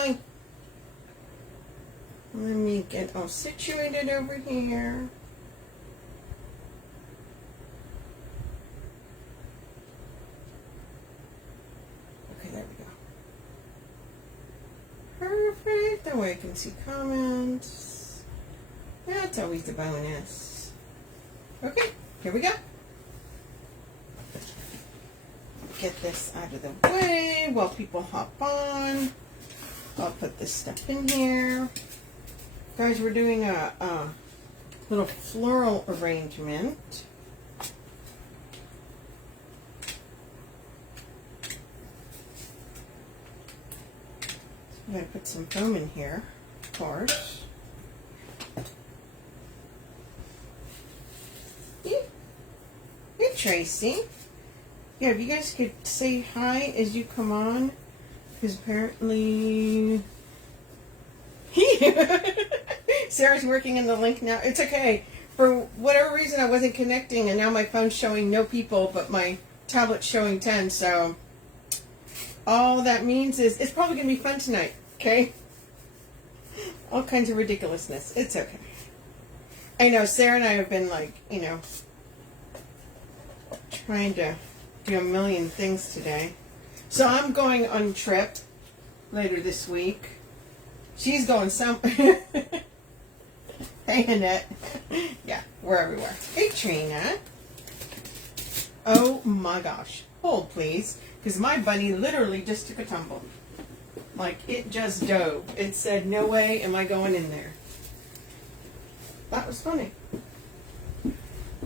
going? Let me get all situated over here. Okay, there we go. Perfect. That way I can see comments. That's always the bonus. Okay, here we go. Get this out of the way while people hop on. I'll put this stuff in here. Guys, we're doing a little floral arrangement. I'm going to put some foam in here, of course. Hey, Tracy. Yeah, if you guys could say hi as you come on, because apparently Sarah's working in the link now. It's okay. For whatever reason, I wasn't connecting, and now my phone's showing no people, but my tablet's showing 10, so all that means is it's probably going to be fun tonight, okay? All kinds of ridiculousness. It's okay. I know, Sarah and I have been, like, you know, trying to do a million things today. So I'm going on a trip later this week. She's going somewhere. Hey, Annette. Yeah, we're everywhere. Hey, Trina. Oh my gosh. Hold, please. Because my bunny literally just took a tumble. Like, it just dove. It said, no way am I going in there. That was funny.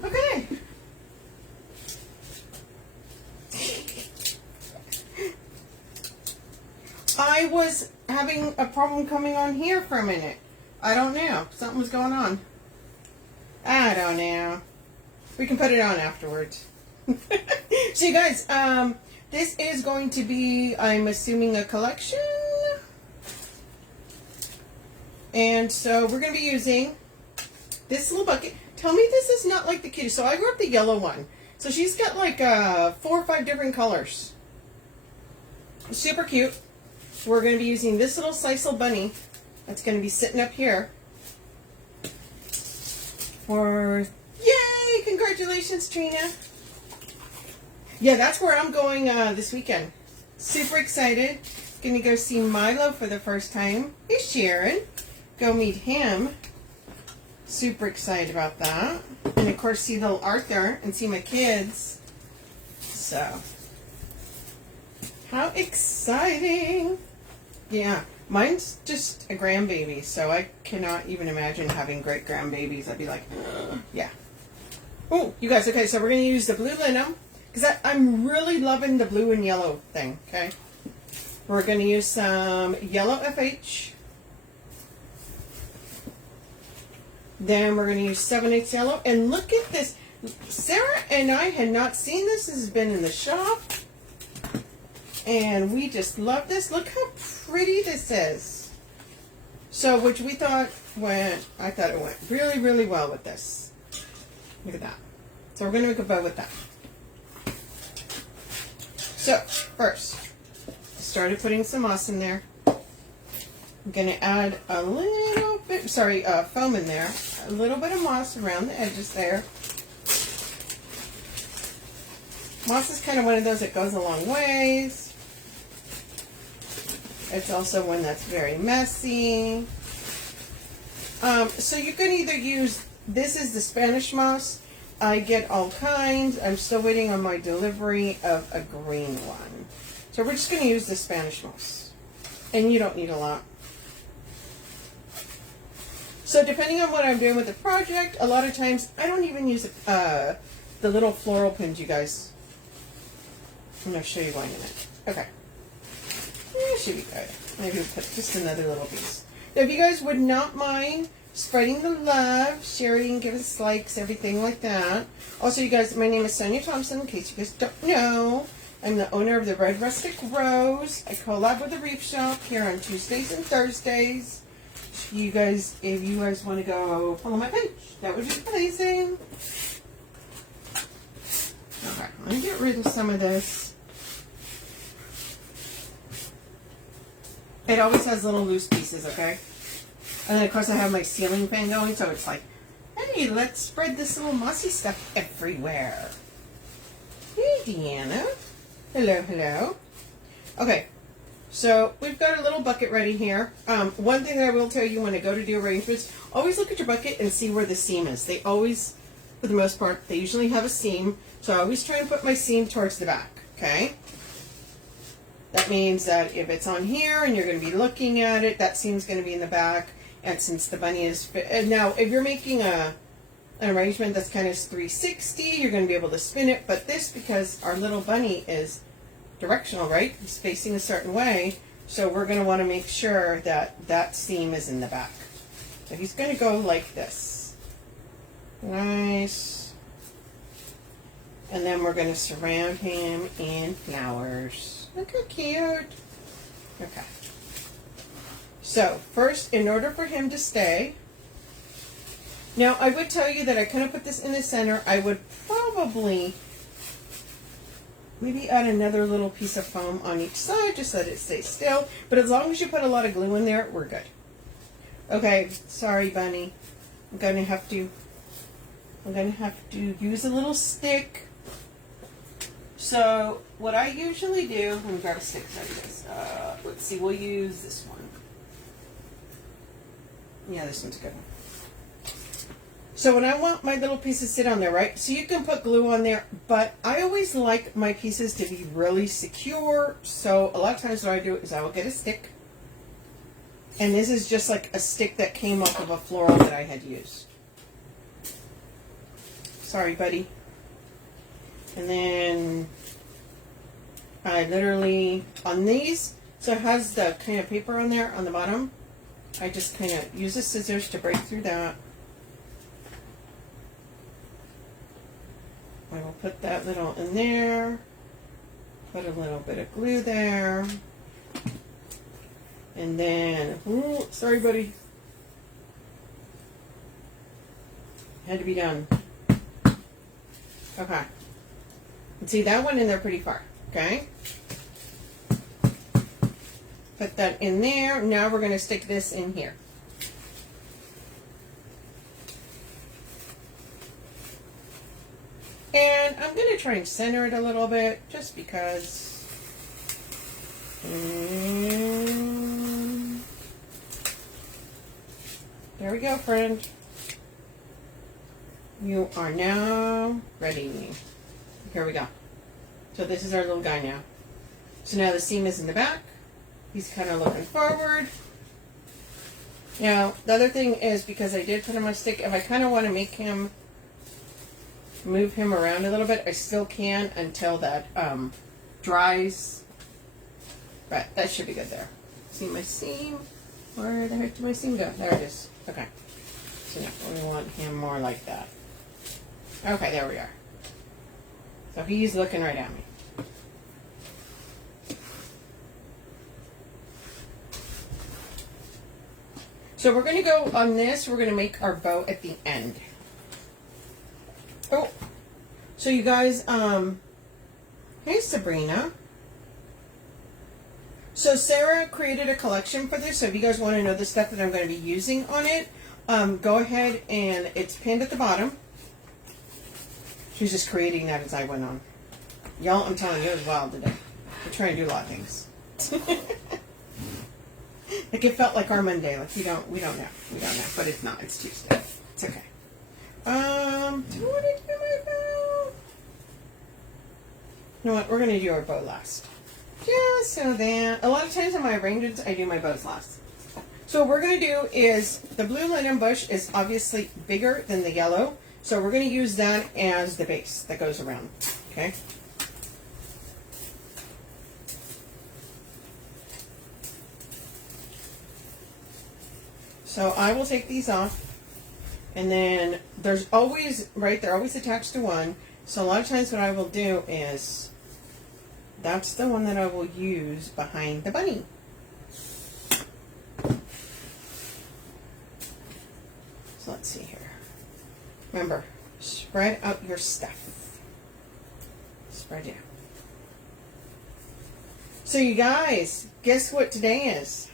Okay. I was having a problem coming on here for a minute. I don't know. Something was going on. I don't know. We can put it on afterwards. So you guys, this is going to be, I'm assuming, a collection. And so we're going to be using this little bucket. Tell me this is not like the cutest. So I grew up the yellow one. So she's got like 4 or 5 different colors. Super cute. We're going to be using this little sisal bunny that's going to be sitting up here for, yay, congratulations, Trina. Yeah, that's where I'm going this weekend. Super excited. Going to go see Milo for the first time. Hey, Sharon. Go meet him. Super excited about that. And, of course, see little Arthur and see my kids. So, how exciting. Yeah, mine's just a grandbaby, so I cannot even imagine having great grandbabies. I'd be like, yeah. Oh, you guys, okay, so we're going to use the blue linen, because I'm really loving the blue and yellow thing, okay? We're going to use some yellow FH. Then we're going to use 7/8 yellow. And look at this. Sarah and I had not seen this. This has been in the shop. And we just love this. Look how pretty this is. So, which we thought I thought it went really, really well with this. Look at that. So we're going to make a bow with that. So, first, started putting some moss in there. I'm going to add a little bit, foam in there. A little bit of moss around the edges there. Moss is kind of one of those that goes a long ways. It's also one that's very messy. So you can either use, this is the Spanish moss. I get all kinds. I'm still waiting on my delivery of a green one. So we're just going to use the Spanish moss. And you don't need a lot. So depending on what I'm doing with the project, a lot of times I don't even use the little floral pins, you guys. I'm going to show you one in a minute. Okay. Yeah, should be good. Maybe we'll put just another little piece. Now, if you guys would not mind spreading the love, sharing, give us likes, everything like that. Also, you guys, my name is Sonia Thompson, in case you guys don't know. I'm the owner of the Red Rustic Rose. I collab with the Wreath Shop here on Tuesdays and Thursdays. If you guys want to go follow my page, that would be amazing. Okay, I'm going to get rid of some of this. It always has little loose pieces, okay? And then, of course, I have my ceiling fan going, so it's like, hey, let's spread this little mossy stuff everywhere. Hey, Deanna. Hello, hello. Okay, so we've got a little bucket ready here. One thing that I will tell you when I go to do arrangements, always look at your bucket and see where the seam is. They always, for the most part, they usually have a seam, so I always try and put my seam towards the back, okay? That means that if it's on here and you're going to be looking at it, that seam's going to be in the back. And since the bunny is and now, if you're making an arrangement that's kind of 360, you're going to be able to spin it. But this, because our little bunny is directional, right? He's facing a certain way. So we're going to want to make sure that that seam is in the back. So he's going to go like this. Nice. And then we're going to surround him in flowers. Look how cute. Okay. So, first, in order for him to stay, now I would tell you that I kind of put this in the center. I would probably maybe add another little piece of foam on each side just so that it stays still. But as long as you put a lot of glue in there, we're good. Okay, sorry, bunny. I'm gonna have to use a little stick. So what I usually do, let me grab a stick so I do this. Let's see, we'll use this one. Yeah, this one's a good one. So when I want my little pieces to sit on there, right? So you can put glue on there, but I always like my pieces to be really secure. So a lot of times what I do is I will get a stick. And this is just like a stick that came off of a floral that I had used. Sorry, buddy. And then I literally, on these, so it has the kind of paper on there on the bottom. I just kind of use the scissors to break through that. I will put that little in there. Put a little bit of glue there. And then, ooh, sorry, buddy. Had to be done. Okay. And see, that went in there pretty far, okay? Put that in there. Now we're going to stick this in here. And I'm going to try and center it a little bit, just because. There we go, friend. You are now ready. Here we go. So this is our little guy now. So now the seam is in the back. He's kind of looking forward. Now, the other thing is, because I did put him on a stick, if I kind of want to make him, move him around a little bit, I still can until that dries. Right, that should be good there. See my seam? Where the heck did my seam go? There it is. Okay. So now we want him more like that. Okay, there we are. So he's looking right at me. So we're going to go on this, we're going to make our bow at the end. Oh, so you guys, hey Sabrina. So Sarah created a collection for this, so if you guys want to know the stuff that I'm going to be using on it, go ahead, and it's pinned at the bottom. She's just creating that as I went on. Y'all, I'm telling you, it was wild today. We're trying to do a lot of things. Like, it felt like our Monday. Like, we don't know, but it's not. It's Tuesday. It's okay. Do I want to do my bow? You know what? We're gonna do our bow last. Just so that a lot of times in my arrangements, I do my bows last. So what we're gonna do is the blue linen bush is obviously bigger than the yellow, so we're gonna use that as the base that goes around. Okay. So I will take these off, and then there's always, right, they're always attached to one. So a lot of times what I will do is, that's the one that I will use behind the bunny. So let's see here. Remember, spread out your stuff. Spread it out. So you guys, guess what today is?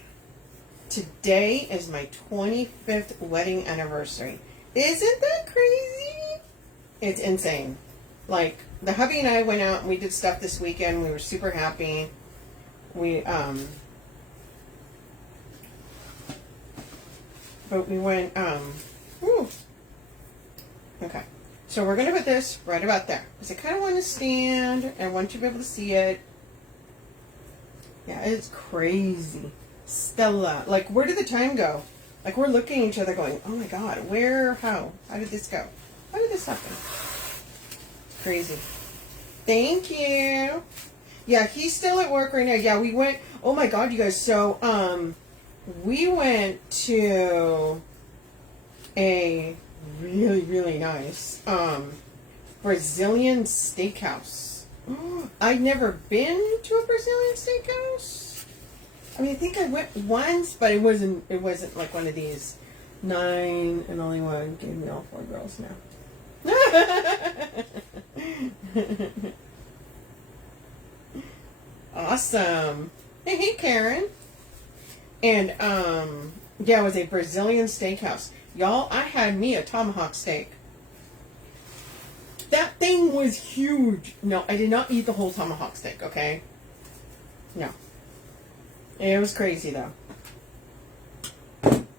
Today is my 25th wedding anniversary. Isn't that crazy? It's insane. Like, the hubby and I went out and we did stuff this weekend. We were super happy. But we went, whew. Okay. So we're going to put this right about there. Because I kind of want to stand and I want you to be able to see it. Yeah, it's crazy. Stella. Like, where did the time go? Like, we're looking at each other going, oh my God, where, how did this go? How did this happen? Crazy. Thank you. Yeah, he's still at work right now. Yeah, we went, oh my God, you guys. So, we went to a really, really nice, Brazilian steakhouse. I'd never been to a Brazilian steakhouse. I mean, I think I went once, but it wasn't like one of these 9 and only one gave me all 4 girls now. Awesome. Hey, Karen. And, yeah, it was a Brazilian steakhouse. Y'all, I had me a tomahawk steak. That thing was huge. No, I did not eat the whole tomahawk steak, okay? No. It was crazy, though.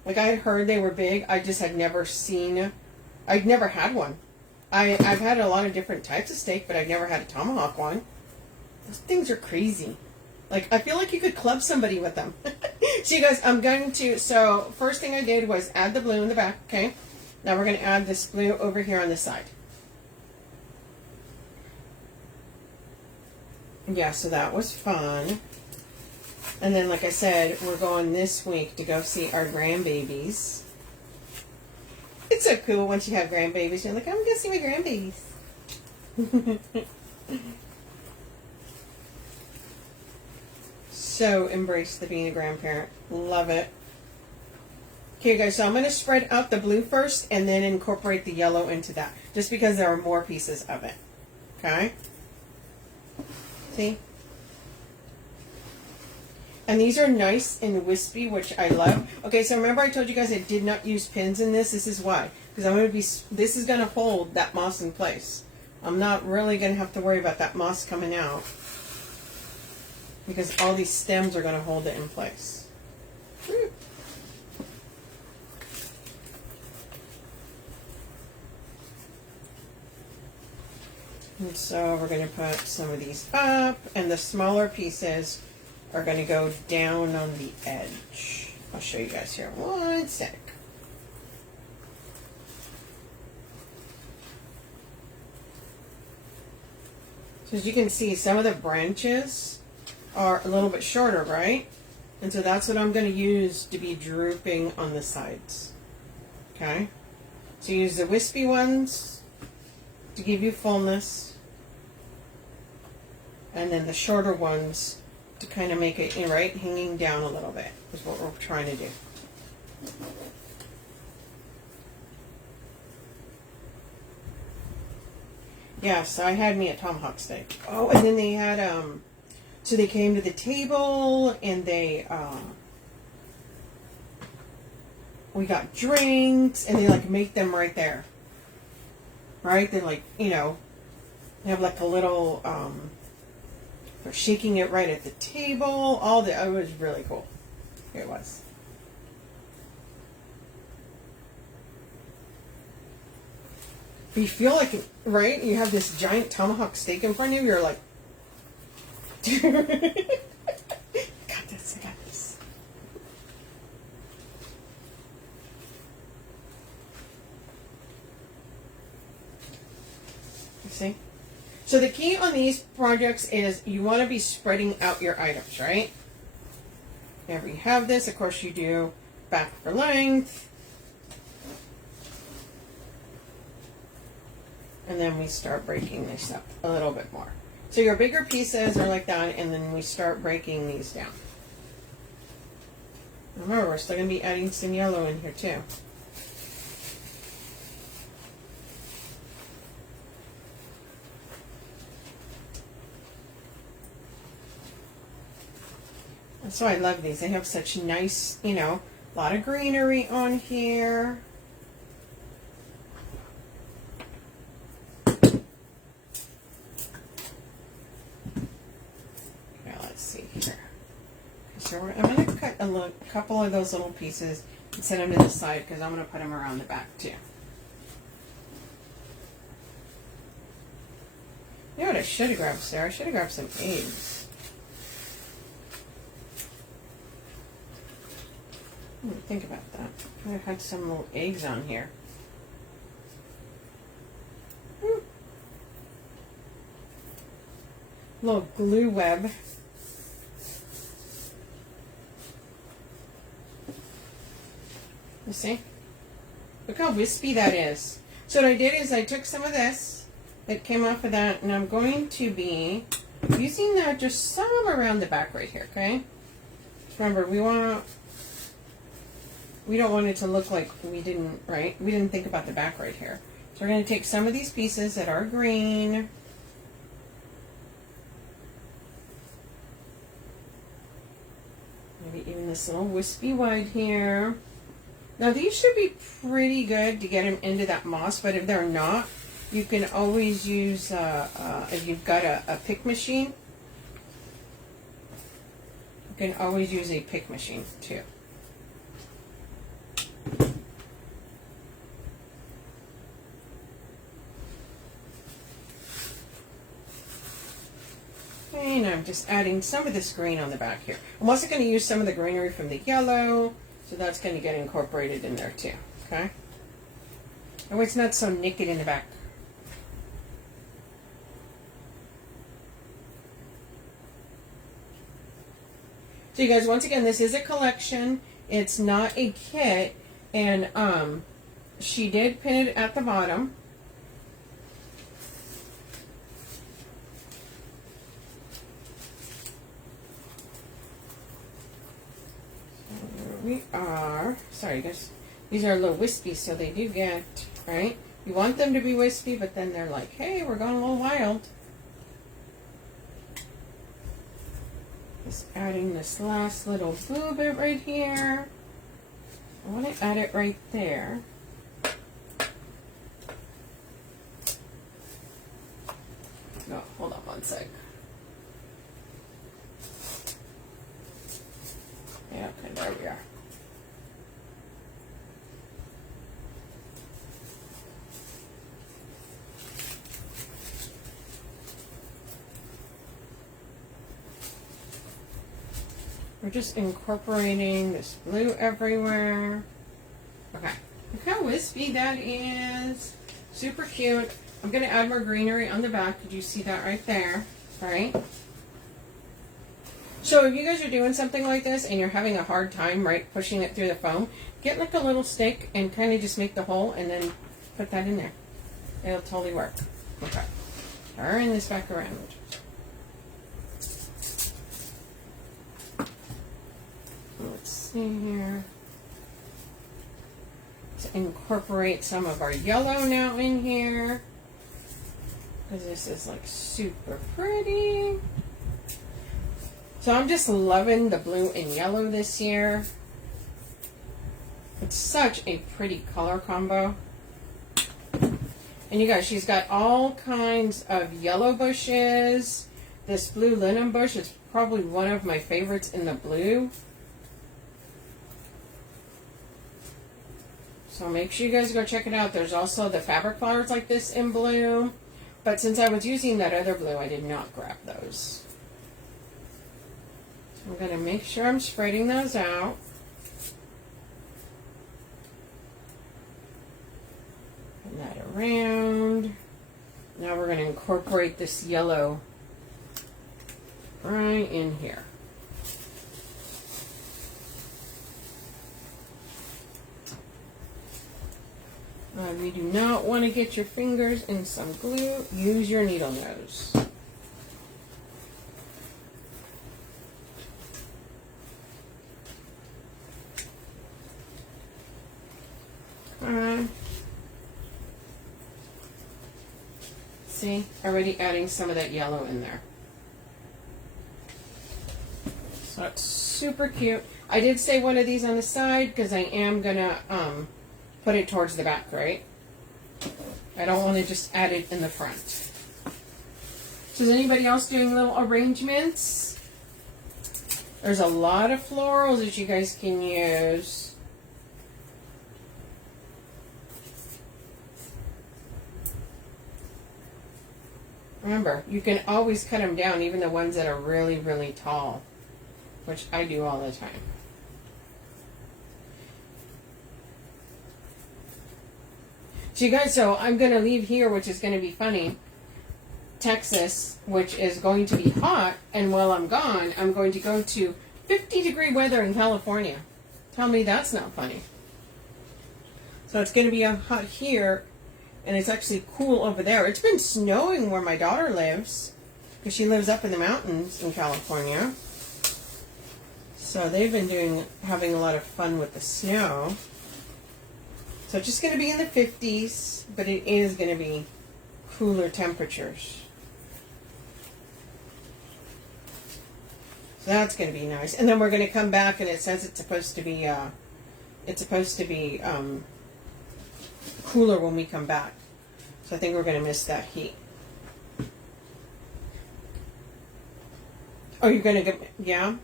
Like, I had heard they were big. I just had never seen... I'd never had one. I've had a lot of different types of steak, but I've never had a tomahawk one. Those things are crazy. Like, I feel like you could club somebody with them. So, you guys, I'm going to... So, first thing I did was add the blue in the back, okay? Now we're going to add this blue over here on this side. Yeah, so that was fun. And then, like I said, we're going this week to go see our grandbabies. It's so cool once you have grandbabies. You're like, I'm going to see my grandbabies. So embrace the being a grandparent. Love it. Okay, guys, so I'm going to spread out the blue first and then incorporate the yellow into that. Just because there are more pieces of it. Okay? See? And these are nice and wispy, which I love. Okay, so remember I told you guys I did not use pins in this. This is why. Because I'm going to be, this is going to hold that moss in place. I'm not really going to have to worry about that moss coming out. Because all these stems are going to hold it in place. Woo. And so we're going to put some of these up, and the smaller pieces are going to go down on the edge. I'll show you guys here. One sec. So as you can see, some of the branches are a little bit shorter, right? And so that's what I'm going to use to be drooping on the sides. Okay? So use the wispy ones to give you fullness. And then the shorter ones to kind of make it, right, hanging down a little bit is what we're trying to do. Yeah, so I had me a tomahawk steak. Oh, and then they had, so they came to the table and they, we got drinks and they like make them right there. Right? They like, you know, they have like a little, they're shaking it right at the table. All the, it was really cool. It was. But you feel like, right? You have this giant tomahawk steak in front of you. You're like, I got this. I got this. You see? So the key on these projects is you want to be spreading out your items, right? Whenever you have this, of course you do back for length. And then we start breaking this up a little bit more. So your bigger pieces are like that, and then we start breaking these down. Remember, we're still going to be adding some yellow in here too. That's why I love these. They have such nice, you know, a lot of greenery on here. Now let's see here. So I'm going to cut a couple of those little pieces and set them to the side because I'm going to put them around the back too. You know what I should have grabbed, Sarah? I should have grabbed some eggs. Think about that. I could have had some little eggs on here. Little glue web. You see? Look how wispy that is. So what I did is I took some of this that came off of that, and I'm going to be using that just some around the back right here, okay? Remember, we don't want it to look like we didn't think about the back right here. So we're going to take some of these pieces that are green. Maybe even this little wispy white here. Now these should be pretty good to get them into that moss, but if they're not, you can always use, if you've got a pick machine, you can always use a pick machine too. And I'm just adding some of this green on the back here. I'm also going to use some of the greenery from the yellow, so that's going to get incorporated in there too, okay? That way it's not so naked in the back. So you guys, once again, this is a collection. It's not a kit, and she did pin it at the bottom. We are, sorry guys, these are a little wispy, so they do get, right? You want them to be wispy, but then they're like, hey, we're going a little wild. Just adding this last little blue bit right here. I want to add it right there. No, hold on one sec. Yeah, okay, there we are. We're just incorporating this blue everywhere. Okay, look how wispy that is. Super cute. I'm going to add more greenery on the back. Did you see that right there? Right? So if you guys are doing something like this and you're having a hard time, right, pushing it through the foam, get like a little stick and kind of just make the hole and then put that in there. It'll totally work. Okay. Turn this back around. Let's see here. Let's incorporate some of our yellow now in here, because this is like super pretty. So I'm just loving the blue and yellow this year. It's such a pretty color combo. And you guys, she's got all kinds of yellow bushes. This blue linen bush is probably one of my favorites in the blue. So make sure you guys go check it out. There's also the fabric flowers like this in blue. But since I was using that other blue, I did not grab those. So I'm going to make sure I'm spreading those out. Put that around. Now we're going to incorporate this yellow right in here. We do not want to get your fingers in some glue. Use your needle nose. See, already adding some of that yellow in there. So that's super cute. I did say one of these on the side because I am gonna put it towards the back, right? I don't want to just add it in the front. So is anybody else doing little arrangements? There's a lot of florals that you guys can use. Remember, you can always cut them down, even the ones that are really, really tall, which I do all the time. So you guys, so I'm going to leave here, which is going to be funny, Texas, which is going to be hot, and while I'm gone, I'm going to go to 50-degree weather in California. Tell me that's not funny. So it's going to be hot here, and it's actually cool over there. It's been snowing where my daughter lives, because she lives up in the mountains in California. So they've been having a lot of fun with the snow. So it's just going to be in the 50s, but it is going to be cooler temperatures. So that's going to be nice. And then we're going to come back, and it says it's supposed to be cooler when we come back. So I think we're going to miss that heat. Oh, you're going to get, yeah?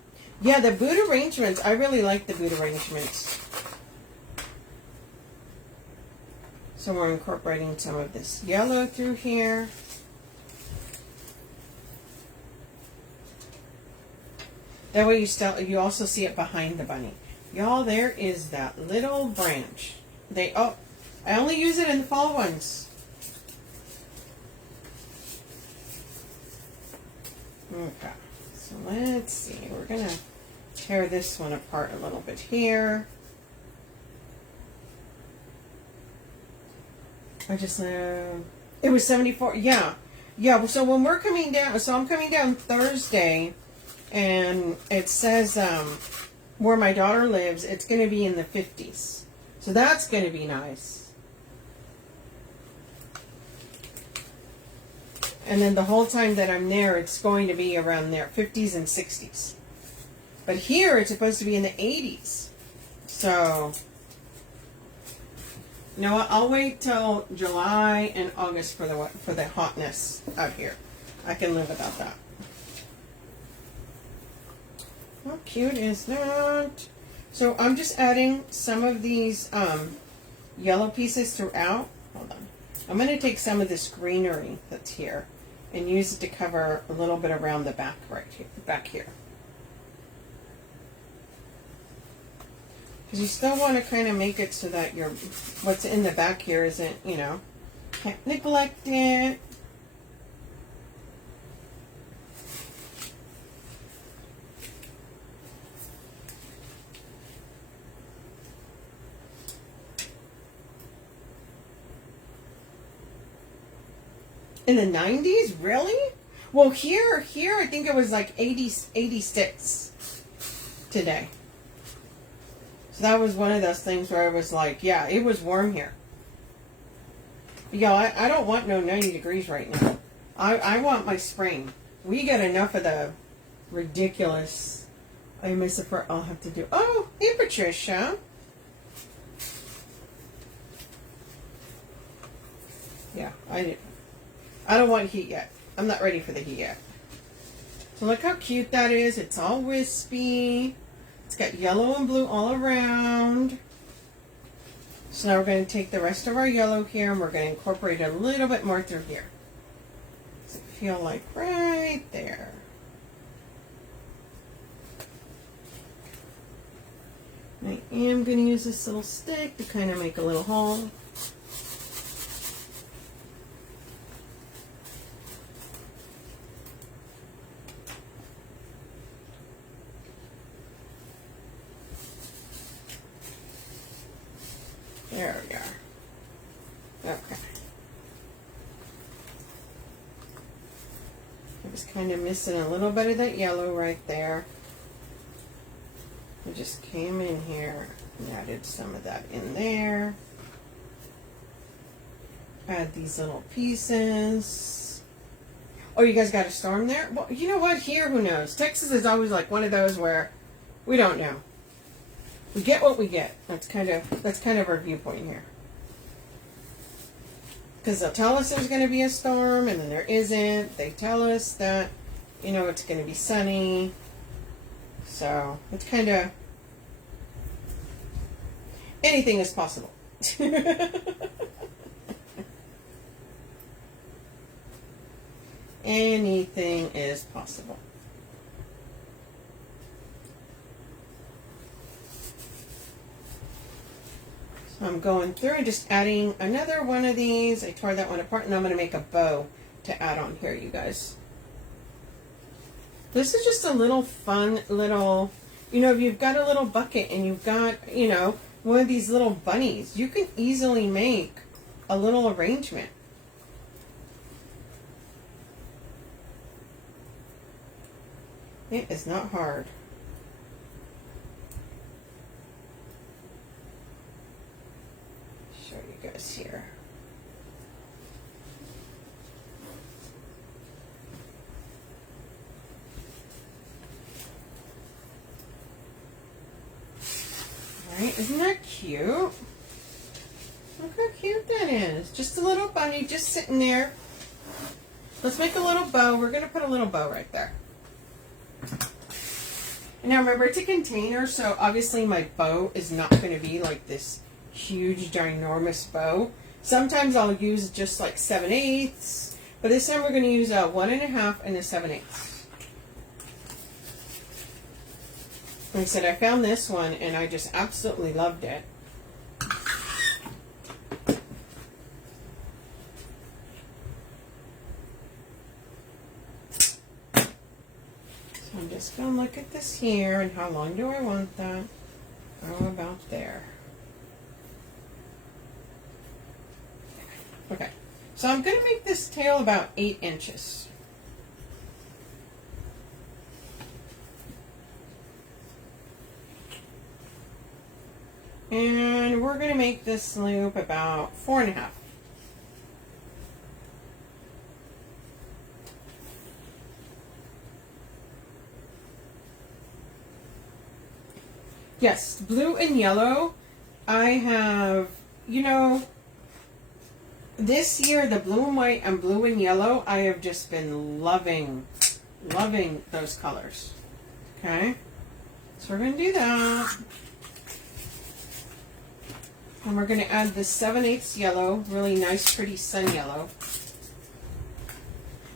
Yeah, the boot arrangements, I really like the boot arrangements. So we're incorporating some of this yellow through here. That way you also see it behind the bunny. Y'all, there is that little branch. I only use it in the fall ones. Okay, so let's see. We're going to tear this one apart a little bit here. It was 74. Yeah. So when we're coming down, so I'm coming down Thursday, and it says where my daughter lives, it's going to be in the 50s. So that's going to be nice. And then the whole time that I'm there, it's going to be around there, 50s and 60s. But here, it's supposed to be in the 80s. So, you know what? I'll wait till July and August for the hotness out here. I can live without that. How cute is that? So I'm just adding some of these yellow pieces throughout. Hold on. I'm going to take some of this greenery that's here and use it to cover a little bit around the back right here, back here. Because you still want to kind of make it so that what's in the back here isn't, can't neglect it. In the 90s? Really? Well, here, I think it was like 86 today. So that was one of those things where I was like, yeah, it was warm here. But yeah, I don't want no 90 degrees right now. I want my spring. We get enough of the ridiculous. I miss it for, I'll have to do. Oh, hey, Patricia. Yeah, I don't want heat yet. I'm not ready for the heat yet. So look how cute that is. It's all wispy. It's got yellow and blue all around. So now we're going to take the rest of our yellow here and we're going to incorporate a little bit more through here. Does it feel like right there? I am going to use this little stick to kind of make a little hole. There we are. Okay. I was kind of missing a little bit of that yellow right there. I just came in here and added some of that in there. Add these little pieces. Oh, you guys got a storm there? Well, you know what? Here, who knows? Texas is always like one of those where We don't know. We get what we get. That's kind of our viewpoint here. Because they'll tell us there's going to be a storm, and then there isn't. They tell us that, you know, it's going to be sunny. So it's kind of, anything is possible. Anything is possible. So I'm going through and just adding another one of these. I tore that one apart, and I'm going to make a bow to add on here, you guys. This is just a little fun little, you know, if you've got a little bucket and you've got, you know, one of these little bunnies, you can easily make a little arrangement. It is not hard. Show you guys here. Right, isn't that cute? Look how cute that is. Just a little bunny just sitting there. Let's make a little bow. We're going to put a little bow right there. And now remember, it's a container, so obviously my bow is not going to be like this huge, ginormous bow. Sometimes I'll use just like 7/8, but this time we're going to use a 1.5 and a 7/8. Like I said, I found this one and I just absolutely loved it. So I'm just going to look at this here, and how long do I want that? Oh, about there. Okay, so I'm going to make this tail about 8 inches. And we're going to make this loop about 4.5. Yes, blue and yellow. I have, you know, this year the blue and white and blue and yellow, I have just been loving those colors. Okay, so we're going to do that. And we're going to add the 7/8 yellow, really nice, pretty sun yellow.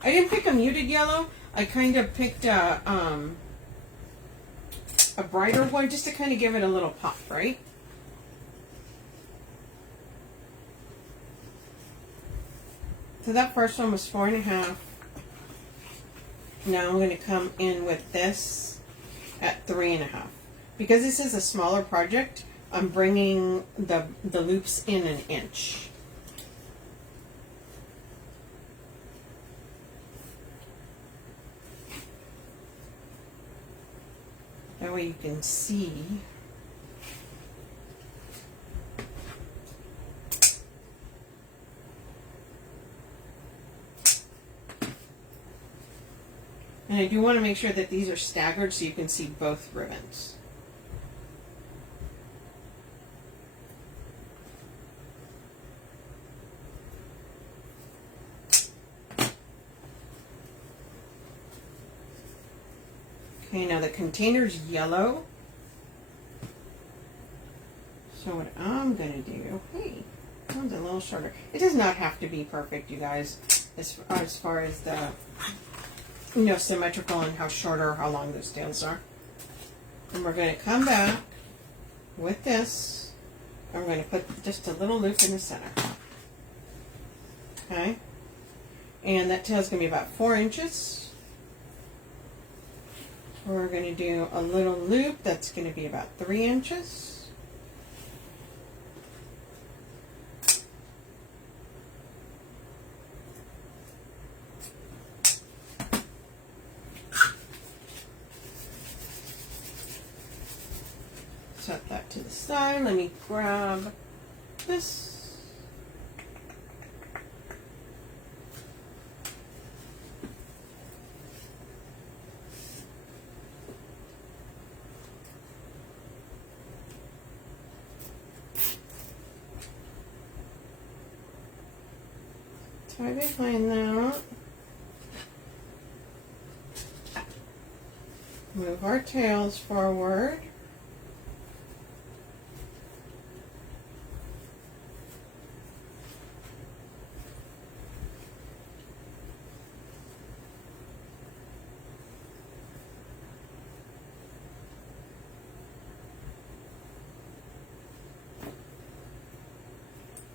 I didn't pick a muted yellow. I kind of picked a brighter one just to kind of give it a little pop, right? So that first one was 4.5. Now I'm going to come in with this at 3.5. Because this is a smaller project, I'm bringing the loops in 1 inch. That way you can see. And I do want to make sure that these are staggered so you can see both ribbons. Okay, now the container's yellow. So what I'm going to do, hey, that one's a little shorter. It does not have to be perfect, you guys, as far as the, you know, symmetrical and how short or how long those tails are. And we're going to come back with this. And we're going to put just a little loop in the center. Okay. And that tail is going to be about 4 inches. We're going to do a little loop that's going to be about 3 inches. Set that to the side. Let me grab this. tie behind that. Move our tails forward.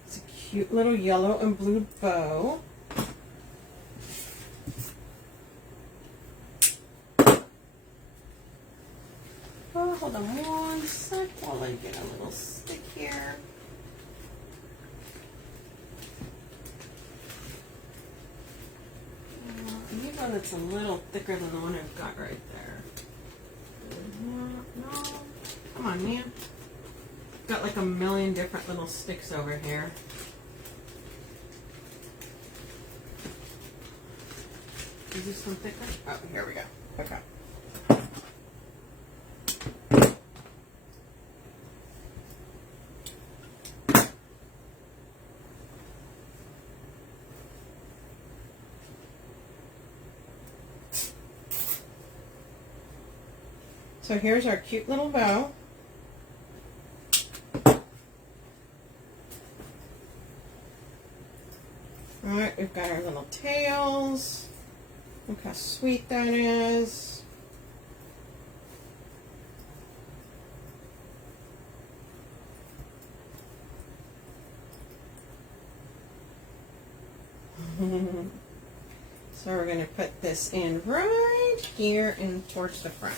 It's a cute little yellow and blue bow. Hold on one sec while I get a little stick here. I need one that's a little thicker than the one I've got right there. No, come on, man. Got like a million different little sticks over here. Is this one thicker? Oh, here we go. Okay. So here's our cute little bow. Alright, we've got our little tails. Look how sweet that is. So we're going to put this in right here and towards the front.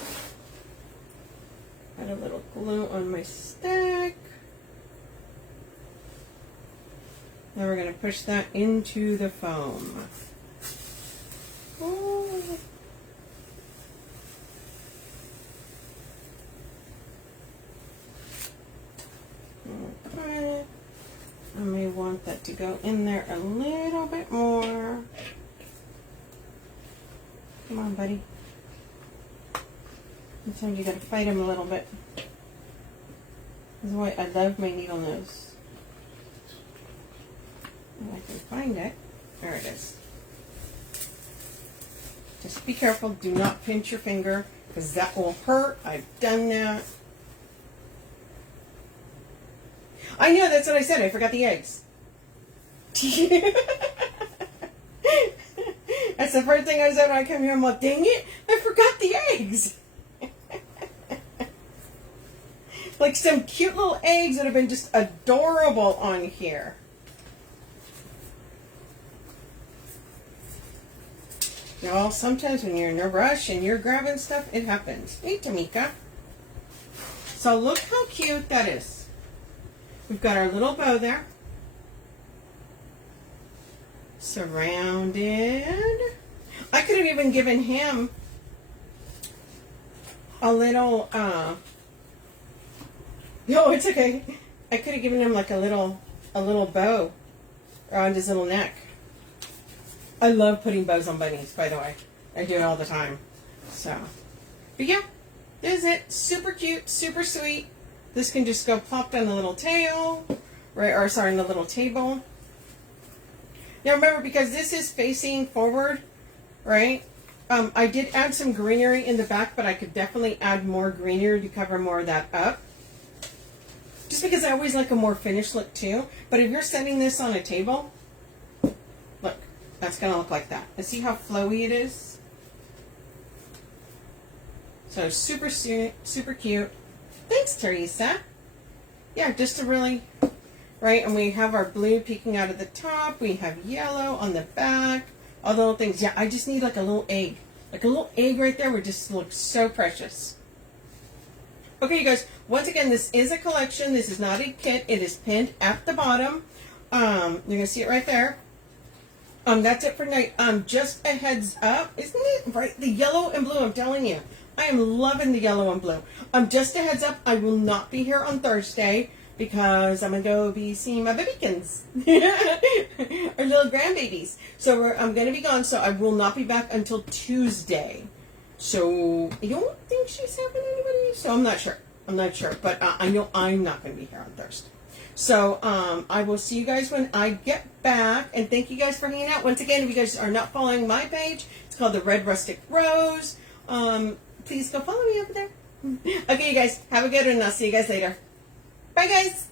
Got a little glue on my stack. Now we're going to push that into the foam. Oh. Okay. I may want that to go in there a little bit more. Come on, buddy. Sometimes you gotta fight him a little bit. That's why I love my needle nose. If I can find it. There it is. Just be careful. Do not pinch your finger because that will hurt. I've done that. I know, that's what I said. I forgot the eggs. That's the first thing I said when I came here. I'm like, dang it, I forgot the eggs. Like some cute little eggs that have been just adorable on here. Y'all, sometimes when you're in a rush and you're grabbing stuff, it happens. Hey, Tamika. So look how cute that is. We've got our little bow there. Surrounded. I could have even given him a little, no, it's okay. I could have given him like a little bow around his little neck. I love putting bows on bunnies, by the way. I do it all the time. So, but yeah, this is it. Super cute, super sweet. This can just go plopped on the little tail, right? Or sorry, on the little table. Now remember, because this is facing forward, right? I did add some greenery in the back, but I could definitely add more greenery to cover more of that up. Just because I always like a more finished look too. But if you're setting this on a table, look, that's going to look like that. And see how flowy it is? So super, super cute. Thanks, Teresa. Yeah, just to really, right? And we have our blue peeking out of the top. We have yellow on the back. All the little things. Yeah, I just need like a little egg. Like a little egg right there would just look so precious. Okay, you guys. Once again, this is a collection. This is not a kit. It is pinned at the bottom. You're going to see it right there. That's it for tonight. Just a heads up. Isn't it right? The yellow and blue, I'm telling you. I am loving the yellow and blue. Just a heads up, I will not be here on Thursday because I'm going to go be seeing my babykins. Our little grandbabies. So I'm going to be gone, so I will not be back until Tuesday. So I don't think she's having anybody, so I'm not sure. I'm not sure, but I know I'm not going to be here on Thursday. So I will see you guys when I get back. And thank you guys for hanging out. Once again, if you guys are not following my page, it's called The Red Rustic Rose. Please go follow me over there. Okay, you guys, have a good one, and I'll see you guys later. Bye, guys.